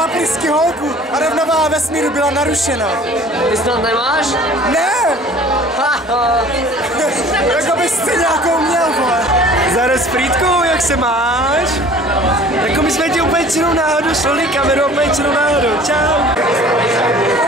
záprisky holku a rovnováha vesmíru byla narušena. Ty snad nemáš? Ne! Jako bys ty nějakou měl, vole. Zaraz, Frýdku, jak se máš? Jako my jsme tě úplně čirou náhodou šli kamerou, úplně čirou náhodou. Čau.